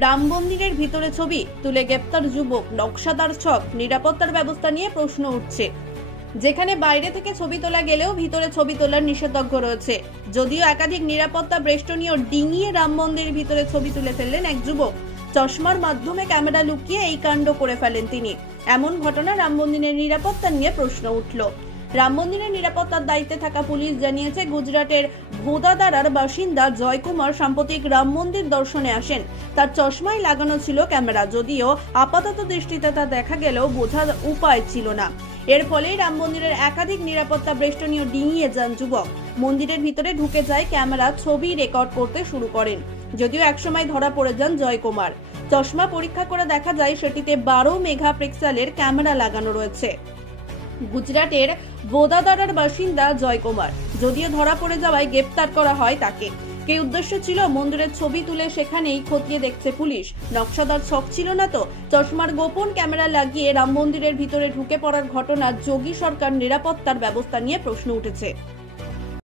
রাম মন্দিরের ভিতরে ছবি তুলে গ্রেপ্তার যুবক, নকশাদার ছক, নিরাপত্তার ব্যবস্থা নিয়ে প্রশ্ন উঠছে। যেখানে বাইরে থেকে ছবি তোলা গেলেও ভিতরে ছবি তোলার নিষেধাজ্ঞা রয়েছে। যদিও একাধিক নিরাপত্তা বেষ্টনীও ডিঙিয়ে রাম মন্দিরের ভিতরে ছবি তুলে ফেললেন এক যুবক। চশমার মাধ্যমে ক্যামেরা লুকিয়ে এই কাণ্ড করে ফেলেন তিনি। এমন ঘটনা রাম মন্দিরের নিরাপত্তা নিয়ে প্রশ্ন উঠল। রাম মন্দিরের নিরাপত্তার দায়িত্বে থাকা পুলিশ জানিয়েছে, গুজরাটের ভোদাদারার বাসিন্দা জয়কুমার সাম্প্রতিক রাম মন্দির দর্শনে আসেন। তার চশমায় লাগানো ছিল ক্যামেরা, যদিও আপাতত দৃষ্টিতে তা দেখা গেলেও বোঝার উপায় ছিল না। এর ফলেই রাম মন্দিরের একাধিক নিরাপত্তা বেষ্টনীও ডিঙিয়ে যান যুবক। মন্দিরের ভিতরে ঢুকে যায় ক্যামেরা, ছবি রেকর্ড করতে শুরু করেন। যদিও একসময় ধরা পড়ে যান জয়কুমার। চশমা পরীক্ষা করে দেখা যায় সেটিতে 12 মেগাপিক্সেলের ক্যামেরা লাগানো রয়েছে। গুজরাটের ভোদাদারার বাসিন্দা জয়কুমার, যদিও ধরা পড়ে যাওয়ায় গ্রেপ্তার করা হয় তাকে। কি উদ্দেশ্য ছিল মন্দিরের ছবি তুলে সেখানেই খতিয়ে দেখছে পুলিশ। নকশাদার ছক ছিল না তো? চশমার গোপন ক্যামেরা লাগিয়ে রাম মন্দিরের ভিতরে ঢুকে পড়ার ঘটনা যোগী সরকার নিরাপত্তার ব্যবস্থা নিয়ে প্রশ্ন উঠেছে।